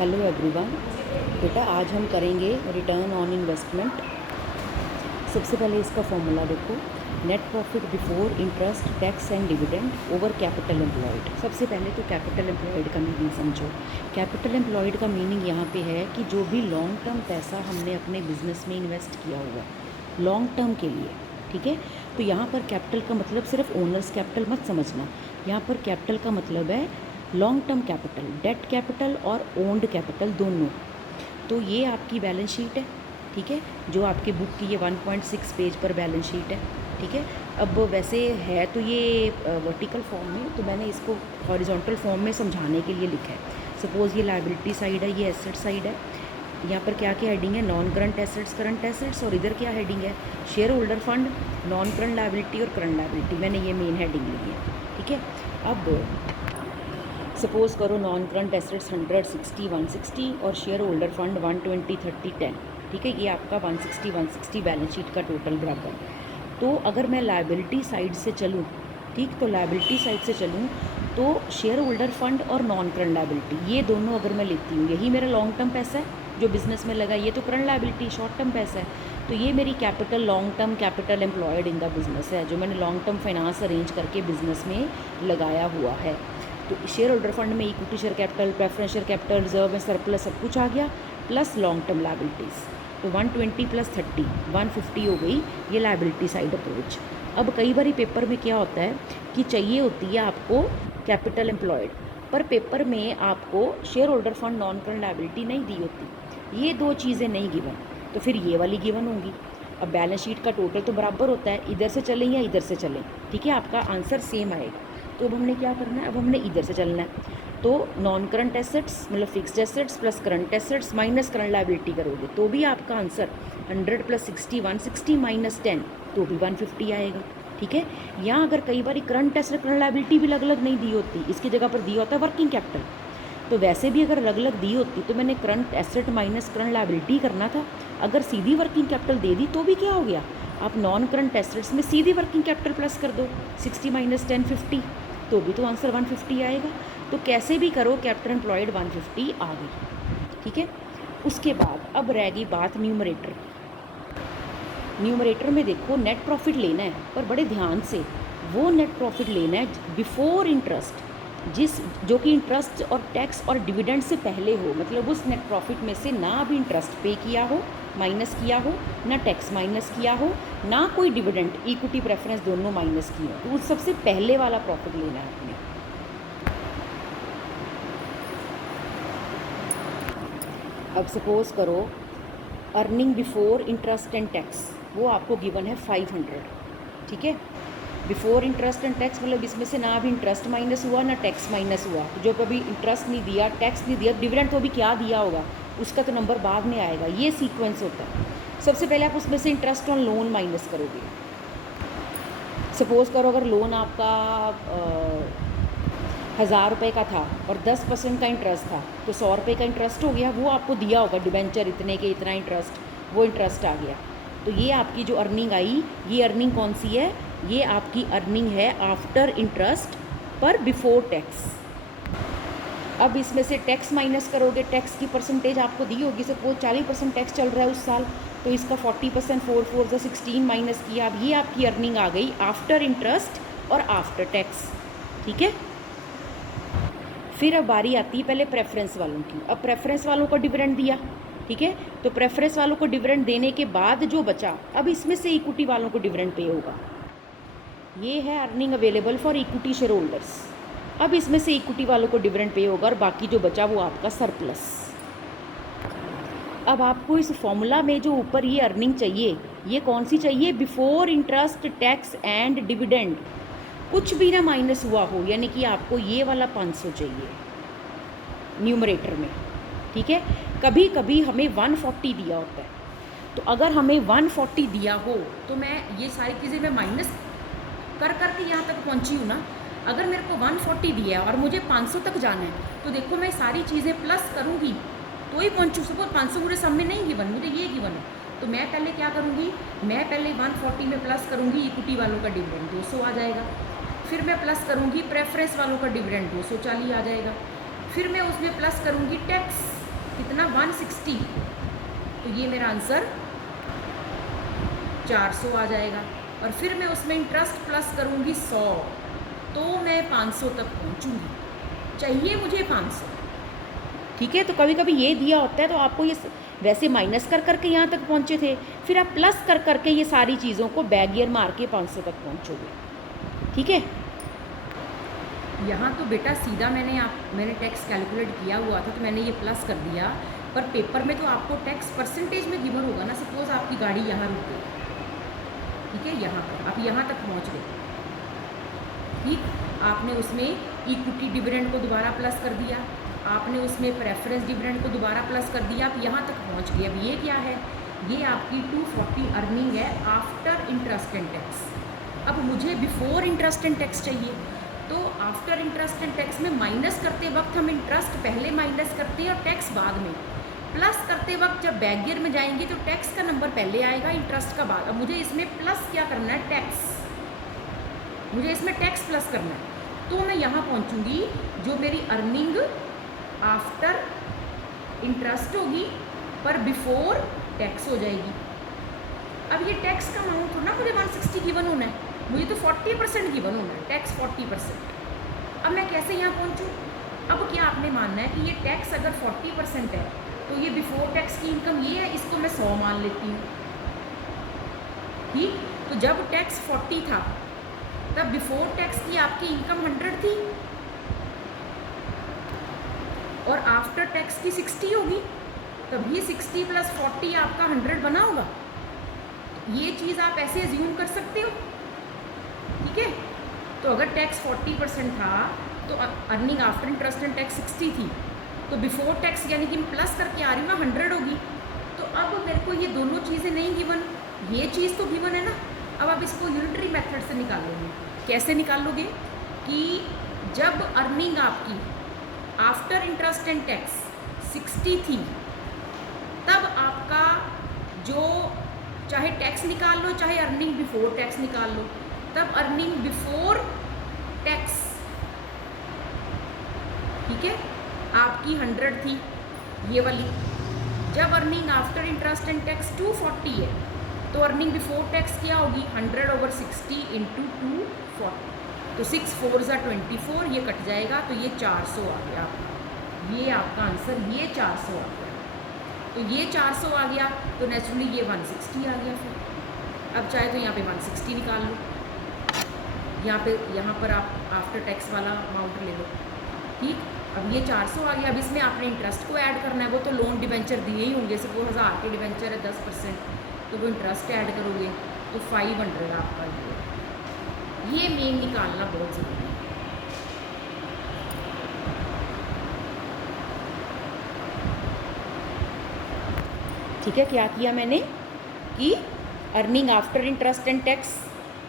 Hello everyone. बेटा आज हम करेंगे रिटर्न ऑन इन्वेस्टमेंट। सबसे पहले इसका फॉर्मूला देखो, net profit before interest tax and dividend over capital employed. सबसे पहले तो कैपिटल एम्प्लॉयड का मीनिंग समझो। कैपिटल एम्प्लॉयड का मीनिंग यहाँ पे है कि जो भी लॉन्ग टर्म पैसा हमने अपने बिजनेस में इन्वेस्ट किया हुआ लॉन्ग टर्म के लिए, ठीक है। तो यहाँ पर कैपिटल का मतलब सिर्फ ओनर्स कैपिटल मत समझना। यहाँ पर कैपिटल का मतलब है long term capital, debt capital और ओन्ड कैपिटल दोनों। तो ये आपकी बैलेंस शीट है, ठीक है, जो आपके बुक की ये 1.6 पेज पर बैलेंस शीट है, ठीक है। अब वैसे है तो ये वर्टिकल फॉर्म में, तो मैंने इसको हॉरिजॉन्टल फॉर्म में समझाने के लिए लिखा है। सपोज़ ये लायबिलिटी साइड है, ये एसेट साइड है। यहाँ पर क्या क्या हेडिंग है, non current assets, current assets, और इधर क्या हेडिंग है, share holder fund, non current liability और करंट लायबिलिटी। मैंने ये मेन हेडिंग ली है, ठीक है। अब सपोज़ करो नॉन करंट एसेट्स 100, 60, 160 और शेयर होल्डर फंड 120, 30, 10, ठीक है। ये आपका 160 बैलेंस शीट का टोटल बराबर। तो अगर मैं लायबिलिटी साइड से चलूँ, ठीक, तो लायबिलिटी साइड से चलूँ तो शेयर होल्डर फंड और नॉन करंट लायबिलिटी ये दोनों अगर मैं लेती हूँ, यही मेरा लॉन्ग टर्म पैसा है जो बिज़नेस में लगा, ये तो करंट लायबिलिटी शॉर्ट टर्म पैसा है। तो ये मेरी capital long term capital employed in the business है, जो मैंने लॉन्ग टर्म फाइनेंस अरेंज करके बिज़नेस में लगाया हुआ है। तो शेयर होल्डर फंड में equity share capital, preference share capital, reserve में सरप्लस सब कुछ आ गया, प्लस लॉन्ग टर्म लायबिलिटीज़। तो 120 प्लस 30 150 हो गई ये लायबिलिटी साइड अप्रोच। अब कई बार पेपर में क्या होता है कि चाहिए होती है आपको कैपिटल एम्प्लॉयड, पर पेपर में आपको share holder fund non current liability नहीं दी होती, ये दो चीज़ें नहीं गिवन, तो फिर ये वाली गिवन होंगी। अब बैलेंस शीट का टोटल तो बराबर होता है, इधर से चलें या इधर से चलें, ठीक है, आपका आंसर सेम आएगा। तो अब हमने क्या करना है, अब हमने इधर से चलना है। तो नॉन करंट एसेट्स मतलब fixed assets plus current assets minus current liability करोगे तो भी आपका आंसर 100 प्लस 60 160 माइनस 10 तो भी 150 आएगा, ठीक है। यहाँ अगर कई बार करंट एसेट करंट लायबिलिटी भी अलग अलग नहीं दी होती, इसकी जगह पर दिया होता है वर्किंग कैपिटल, तो वैसे भी अगर अलग अलग दी होती तो मैंने current asset minus current liability करना था। अगर सीधी वर्किंग कैपिटल दे दी तो भी क्या हो गया, आप नॉन करंट एसेट्स में सीधी वर्किंग कैपिटल प्लस कर दो, 60 माइनस 10 50, तो भी तो आंसर 150 आएगा। तो कैसे भी करो कैपिटल एम्प्लॉयड 150 आ गई, ठीक है। उसके बाद अब रह गई बात न्यूमरेटर। न्यूमरेटर में देखो नेट प्रॉफिट लेना है, पर बड़े ध्यान से वो नेट प्रॉफिट लेना है बिफोर इंटरेस्ट, जो कि इंटरेस्ट और टैक्स और डिविडेंड से पहले हो, मतलब उस नेट प्रॉफिट में से ना भी इंटरेस्ट पे किया हो माइनस किया हो, ना टैक्स माइनस किया हो, ना कोई डिविडेंड इक्विटी प्रेफरेंस दोनों माइनस किए हो, तो उस सबसे पहले वाला प्रॉफिट लेना है आपने। अब सपोज़ करो earning before interest and tax, वो आपको गिवन है 500, ठीक है। बिफोर इंटरेस्ट एंड टैक्स मतलब इसमें से ना भी इंटरेस्ट माइनस हुआ ना टैक्स माइनस हुआ, जो कभी इंटरेस्ट नहीं दिया टैक्स नहीं दिया डिविडेंड तो भी क्या दिया होगा उसका तो नंबर बाद में आएगा, ये सीक्वेंस होता है। सबसे पहले आप उसमें से इंटरेस्ट ऑन लोन माइनस करोगे। सपोज़ करो अगर लोन आपका 1000 रुपये का था और 10% का इंटरेस्ट था, तो 100 रुपये का इंटरेस्ट हो गया, वो आपको दिया होगा डिबेंचर इतने के इतना इंटरेस्ट, वो इंटरेस्ट आ गया। तो ये आपकी जो अर्निंग आई, ये अर्निंग कौन सी है, ये आपकी अर्निंग है आफ्टर इंटरेस्ट पर बिफोर टैक्स। अब इसमें से टैक्स माइनस करोगे, टैक्स की परसेंटेज आपको दी होगी, सपोज 40% टैक्स चल रहा है उस साल, तो इसका 40% 4 4 से 16 माइनस किया। अब ये आपकी अर्निंग आ गई आफ्टर इंटरेस्ट और आफ्टर टैक्स, ठीक है। फिर अब बारी आती है पहले प्रेफरेंस वालों की। अब प्रेफरेंस वालों को डिविडेंड दिया, ठीक है, तो प्रेफरेंस वालों को डिविडेंड देने के बाद जो बचा, अब इसमें से इक्विटी वालों को डिविडेंड पे होगा। ये है earning available for equity share holders. अब इसमें से इक्विटी वालों को डिविडेंड पे होगा और बाकी जो बचा वो आपका सरप्लस। अब आपको इस फॉर्मूला में जो ऊपर ये अर्निंग चाहिए, ये कौन सी चाहिए, before interest tax and dividend, कुछ भी ना माइनस हुआ हो, यानी कि आपको ये वाला 500 चाहिए न्यूमरेटर में, ठीक है। कभी कभी हमें 140 दिया होता है, तो अगर हमें 140 दिया हो तो मैं ये सारी चीज़ें मैं माइनस कर करके यहाँ तक पहुँची हूँ ना। अगर मेरे को 140 दिया है और मुझे 500 तक जाना है, तो देखो मैं सारी चीज़ें प्लस करूँगी तो ही पहुँचूँ। सपोज 500 मुझे सब में नहीं गिवन, मुझे ये गिवन है, तो मैं पहले क्या करूँगी, मैं पहले 140 में प्लस करूँगी इक्विटी वालों का डिविडेंड 200 आ जाएगा, फिर मैं प्लस करूँगी प्रेफरेंस वालों का डिविडेंड 240 आ जाएगा, फिर मैं उसमें प्लस करूँगी टैक्स कितना 160, तो ये मेरा आंसर 400 आ जाएगा। और फिर मैं उसमें इंटरेस्ट प्लस करूँगी 100, तो मैं 500 तक पहुँचूँगी। चाहिए मुझे 500, ठीक है। तो कभी कभी ये दिया होता है तो आपको ये वैसे माइनस कर करके यहाँ तक पहुँचे थे, फिर आप प्लस कर करके ये सारी चीज़ों को बैक ईयर मार के 500 तक पहुँचोगे, ठीक है। यहाँ तो बेटा सीधा मैंने टैक्स कैलकुलेट किया हुआ था तो मैंने ये प्लस कर दिया, पर पेपर में तो आपको टैक्स परसेंटेज में गिवन होगा ना। सपोज आपकी गाड़ी यहाँ रुक गई, ठीक है, यहाँ पर आप यहाँ तक पहुँच गए, ठीक, आपने उसमें इक्विटी डिविडेंड को दोबारा प्लस कर दिया, आपने उसमें प्रेफरेंस डिविडेंड को दोबारा प्लस कर दिया, आप यहाँ तक पहुँच गए। अब ये क्या है, ये आपकी 240 अर्निंग है आफ्टर इंटरेस्ट एंड टैक्स। अब मुझे बिफोर इंटरेस्ट एंड टैक्स चाहिए, तो आफ्टर इंटरेस्ट एंड टैक्स में माइनस करते वक्त हम इंटरेस्ट पहले माइनस करते हैं और टैक्स बाद में। प्लस करते वक्त जब बैक ईयर में जाएंगे तो टैक्स का नंबर पहले आएगा, इंटरेस्ट का बाद। अब मुझे इसमें प्लस क्या करना है, टैक्स, मुझे इसमें टैक्स प्लस करना है। तो मैं यहाँ पहुँचूँगी, जो मेरी अर्निंग आफ्टर इंटरेस्ट होगी पर बिफोर टैक्स हो जाएगी। अब ये टैक्स का अमाउंट थोड़ा मुझे 160 गिवन होना है, मुझे तो 40% गिवन होना है, टैक्स 40%। अब मैं कैसे यहाँ पहुँचूँ? अब क्या आपने मानना है कि ये टैक्स अगर 40% है तो ये बिफोर टैक्स की इनकम ये है, इसको मैं 100 मान लेती हूँ, ठीक। तो जब टैक्स 40 था तब बिफोर टैक्स की आपकी इनकम 100 थी और आफ्टर टैक्स की 60 होगी, तभी 60 + 40 आपका 100 बना होगा। ये चीज़ आप ऐसे अज्यूम कर सकते हो, ठीक है। तो अगर टैक्स 40% था तो earning after interest and tax 60 थी, तो बिफोर टैक्स यानी कि मैं प्लस करके आ रही हूँ ना 100 होगी। तो अब मेरे को ये दोनों चीज़ें नहीं गिवन, ये चीज़ तो गिवन है ना। अब आप इसको यूनिटरी मेथड से निकालोगे। कैसे निकालोगे कि जब अर्निंग आपकी आफ्टर इंटरेस्ट एंड टैक्स 60 थी, तब आपका जो चाहे टैक्स निकाल लो चाहे अर्निंग बिफोर टैक्स निकाल लो, तब अर्निंग बिफोर टैक्स, ठीक है, आपकी 100 थी ये वाली। जब earning after interest and tax 240 है तो अर्निंग बिफोर टैक्स क्या होगी, 100/60 × 240। तो 6 4 = 24, ये कट जाएगा तो ये 400 आ गया आपका। ये आपका आंसर, ये 400 आ गया। तो ये 400 आ गया तो नेचुरली ये 160 आ गया। फिर अब चाहे तो यहाँ पे 160 निकाल लो, यहाँ पर आप आफ्टर टैक्स वाला अमाउंट ले लो, ठीक। अब ये 400 आ गया। अब इसमें आपने इंटरेस्ट को ऐड करना है, वो तो लोन डिवेंचर दिए ही होंगे। सपोज 1000 के डिवेंचर है 10%, तो वो इंटरेस्ट ऐड करोगे तो 500 आपका ये मेन निकालना बहुत ज़रूरी है। ठीक है, क्या किया मैंने कि earning after interest and tax,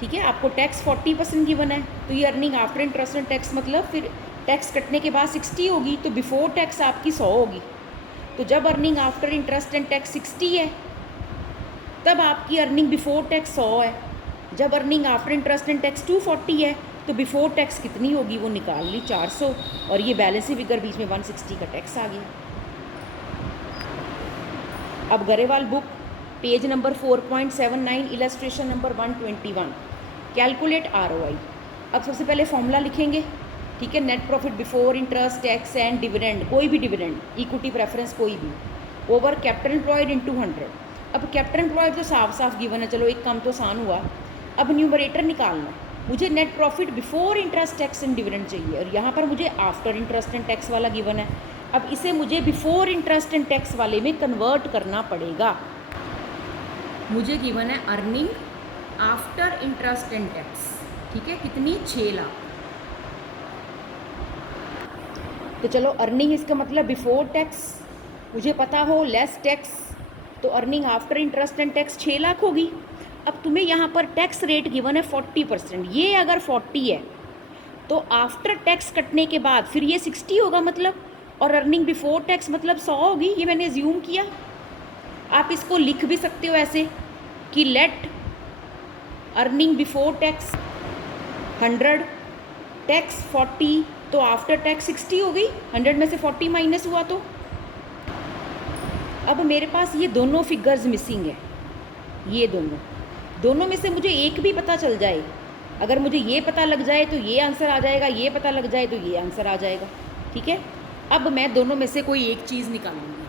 ठीक है, आपको टैक्स 40% गिवन है, तो ये earning after interest and tax मतलब फिर टैक्स कटने के बाद 60 होगी, तो बिफोर टैक्स आपकी 100 होगी। तो जब earning after interest and tax 60 है तब आपकी अर्निंग बिफोर टैक्स 100 है। जब earning after interest and tax 240 है तो बिफोर टैक्स कितनी होगी, वो निकाल ली 400, और ये बैलेंसिंग फिगर बीच में 160 का टैक्स आ गया। अब Grewal book page number 4.79 illustration number 121, calculate ROI। अब सबसे पहले फॉर्मूला लिखेंगे, ठीक है, net profit before interest tax and dividend, कोई भी डिविडेंड, इक्विटी प्रेफरेंस कोई भी, ओवर कैपिटल एम्प्लॉयड × 100। अब कैपिटल एम्प्लॉयड तो साफ साफ गिवन है, चलो एक काम तो आसान हुआ। अब न्यूमरेटर निकालना, मुझे net profit before interest tax and dividend चाहिए, और यहाँ पर मुझे आफ्टर इंटरेस्ट एंड टैक्स वाला गिवन है। अब इसे मुझे बिफोर इंटरेस्ट एंड टैक्स वाले में कन्वर्ट करना पड़ेगा। मुझे गिवन है earning after interest and tax, ठीक है, कितनी, 6 लाख। तो चलो अर्निंग इसका मतलब बिफोर टैक्स मुझे पता हो, लेस टैक्स, तो earning after interest and tax 6 lakh होगी। अब तुम्हें यहाँ पर टैक्स रेट गिवन है 40%, ये अगर 40 है तो आफ्टर टैक्स कटने के बाद फिर ये 60 होगा मतलब, और अर्निंग बिफोर टैक्स मतलब 100 होगी, ये मैंने अज्यूम किया। आप इसको लिख भी सकते हो ऐसे कि let earning before tax 100, tax 40, तो आफ्टर टैक्स 60 हो गई, 100 में से 40 माइनस हुआ तो अब मेरे पास ये दोनों फिगर्स मिसिंग है, ये दोनों में से मुझे एक भी पता चल जाए, अगर मुझे ये पता लग जाए तो ये आंसर आ जाएगा, ये पता लग जाए तो ये आंसर आ जाएगा, ठीक है। अब मैं दोनों में से कोई एक चीज़ निकालूंगी।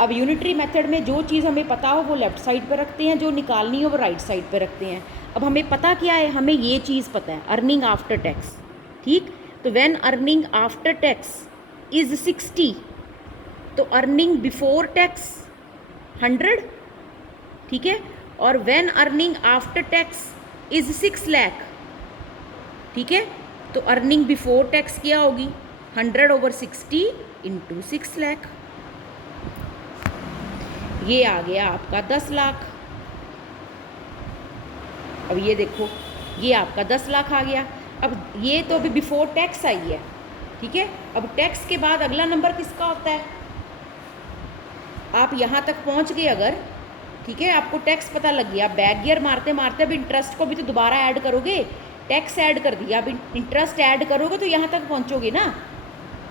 अब यूनिटरी मेथड में जो चीज़ हमें पता हो वो लेफ्ट साइड पर रखते हैं, जो निकालनी हो वो राइट साइड पर रखते हैं। अब हमें पता क्या है, हमें ये चीज़ पता है, अर्निंग आफ्टर टैक्स, ठीक। तो when earning after tax is 60, तो अर्निंग बिफोर टैक्स 100, ठीक है। और when earning after tax is 6 lakh, ठीक है, तो अर्निंग बिफोर टैक्स क्या होगी, 100/60 इंटू 6 लाख, ये आ गया आपका 10 लाख। अब ये देखो, ये आपका 10 लाख आ गया। अब ये तो अभी बिफोर टैक्स आई है, ठीक है। अब टैक्स के बाद अगला नंबर किसका होता है, आप यहाँ तक पहुँच गए अगर, ठीक है, आपको टैक्स पता लग गया, बैक गियर मारते मारते अब इंटरेस्ट को भी तो दोबारा ऐड करोगे, टैक्स ऐड कर दिया, अब इंटरेस्ट ऐड करोगे तो यहाँ तक पहुँचोगे ना।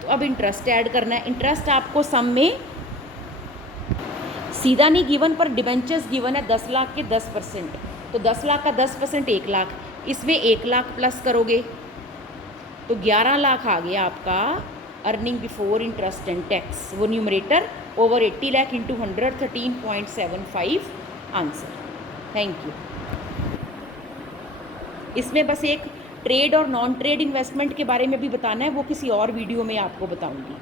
तो अब इंटरेस्ट ऐड करना है। इंटरेस्ट आपको सम में सीधा नहीं गिवन, पर डिबेंचर्स गिवन है 10 लाख के 10%, तो 10 लाख का 10% 1 लाख, इसमें 1 लाख प्लस करोगे तो 11 लाख आ गया आपका earning before interest and tax, वो numerator over 80 lakh into 100, 13.75 answer. Thank you. इसमें बस एक ट्रेड और नॉन ट्रेड इन्वेस्टमेंट के बारे में भी बताना है, वो किसी और वीडियो में आपको बताऊंगी।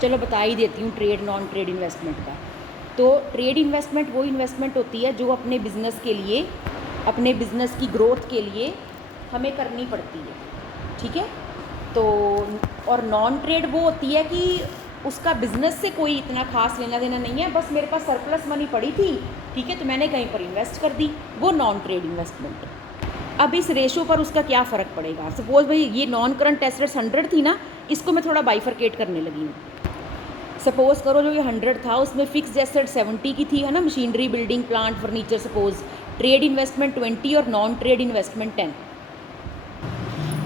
चलो बता ही देती हूँ ट्रेड नॉन ट्रेड इन्वेस्टमेंट का। तो ट्रेड इन्वेस्टमेंट वो इन्वेस्टमेंट होती है जो अपने बिज़नेस के लिए, अपने बिज़नेस की ग्रोथ के लिए हमें करनी पड़ती है, ठीक है। तो और नॉन ट्रेड वो होती है कि उसका बिज़नेस से कोई इतना खास लेना देना नहीं है, बस मेरे पास सरप्लस मनी पड़ी थी, ठीक है, तो मैंने कहीं पर इन्वेस्ट कर दी, वो नॉन ट्रेड इन्वेस्टमेंट। अब इस रेशो पर उसका क्या फ़र्क पड़ेगा, सपोज भाई ये नॉन करंट एसेट्स 100 थी ना, इसको मैं थोड़ा बाइफरकेट करने लगी हूँ। सपोज़ करो जो ये 100 था उसमें फिक्स्ड एसेट 70 की थी, है ना, machinery, building, plant, furniture, suppose trade investment 20 और नॉन ट्रेड इन्वेस्टमेंट 10।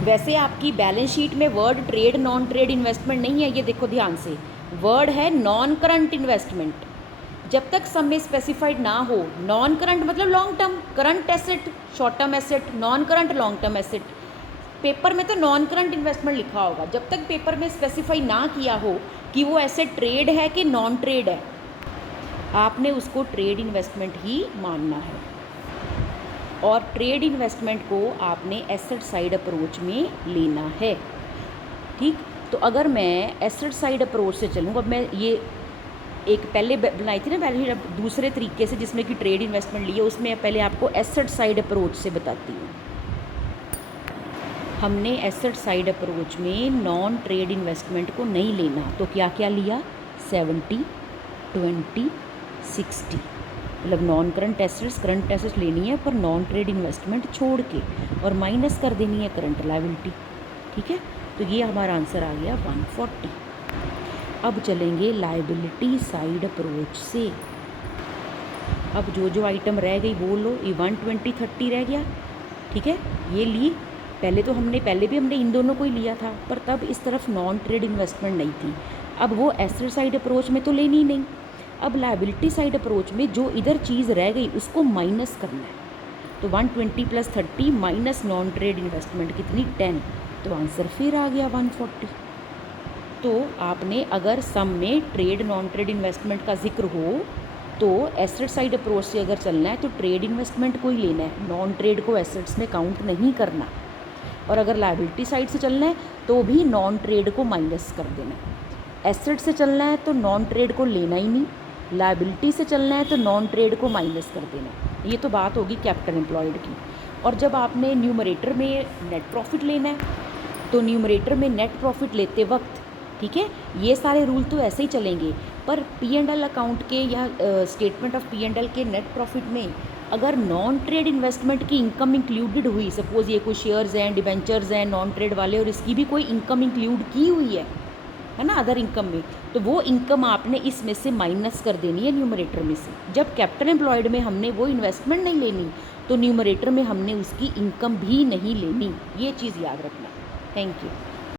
वैसे आपकी बैलेंस शीट में word trade non trade investment नहीं है, ये देखो ध्यान से, वर्ड है नॉन करंट इन्वेस्टमेंट। जब तक सम में स्पेसिफाइड ना हो, नॉन करंट मतलब long term, current asset short term asset, non current long term asset. Paper में तो नॉन करंट इन्वेस्टमेंट लिखा होगा, जब तक पेपर में स्पेसिफाई ना किया हो कि वो एसेट ट्रेड है कि नॉन ट्रेड है, आपने उसको ट्रेड इन्वेस्टमेंट ही मानना है। और ट्रेड इन्वेस्टमेंट को आपने एसेट साइड अप्रोच में लेना है, ठीक। तो अगर मैं एसेट साइड अप्रोच से चलूँ, अब मैं ये एक पहले बनाई थी ना बैलेंस शीट, अब दूसरे तरीके से जिसमें कि ट्रेड इन्वेस्टमेंट लिए, उसमें पहले आपको एसेट साइड अप्रोच से बताती हूँ। हमने एसेट साइड अप्रोच में नॉन ट्रेड इन्वेस्टमेंट को नहीं लेना, तो क्या क्या लिया, 70, 20, 60, मतलब नॉन करंट एसेट्स लेनी है पर नॉन ट्रेड इन्वेस्टमेंट छोड़ के, और माइनस कर देनी है करंट लायबिलिटी, ठीक है। तो ये हमारा आंसर आ गया 140। अब चलेंगे लायबिलिटी साइड अप्रोच से। अब जो जो आइटम रह गई वो लो, ये 120, 30 रह गया, ठीक है, ये ली। पहले भी हमने इन दोनों को ही लिया था, पर तब इस तरफ नॉन ट्रेड इन्वेस्टमेंट नहीं थी। अब वो एसेट साइड अप्रोच में तो लेनी ही नहीं। अब लायबिलिटी साइड अप्रोच में जो इधर चीज़ रह गई उसको माइनस करना है, तो 120 + 30 माइनस नॉन ट्रेड इन्वेस्टमेंट कितनी, 10, तो आंसर फिर आ गया 140। तो आपने अगर सम में ट्रेड नॉन ट्रेड इन्वेस्टमेंट का जिक्र हो तो एसेट साइड अप्रोच से अगर चलना है तो ट्रेड इन्वेस्टमेंट को ही लेना है, नॉन ट्रेड को एसेट्स में काउंट नहीं करना। और अगर लायबिलिटी साइड से चलना है तो भी नॉन ट्रेड को माइनस कर देना है। एसेट से चलना है तो नॉन ट्रेड को लेना ही नहीं, लायबिलिटी से चलना है तो नॉन ट्रेड को माइनस कर देना। ये तो बात होगी कैपिटल एम्प्लॉयड की। और जब आपने न्यूमरेटर में नेट प्रॉफिट लेना है तो न्यूमरेटर में नेट प्रॉफिट लेते वक्त, ठीक है, ये सारे रूल तो ऐसे ही चलेंगे, पर P&L अकाउंट के या स्टेटमेंट ऑफ P&L के नेट प्रॉफिट में अगर नॉन ट्रेड इन्वेस्टमेंट की इनकम इंक्लूडेड हुई, सपोज़ ये कोई शेयर्स हैं, डिबेंचर्स हैं नॉन ट्रेड वाले, और इसकी भी कोई इनकम इंक्लूड की हुई है ना, अदर इनकम में, तो वो इनकम आपने इसमें से माइनस कर देनी है न्यूमरेटर में से। जब कैपिटल एम्प्लॉयड में हमने वो इन्वेस्टमेंट नहीं लेनी तो न्यूमरेटर में हमने उसकी इनकम भी नहीं लेनी, ये चीज़ याद रखना। Thank you.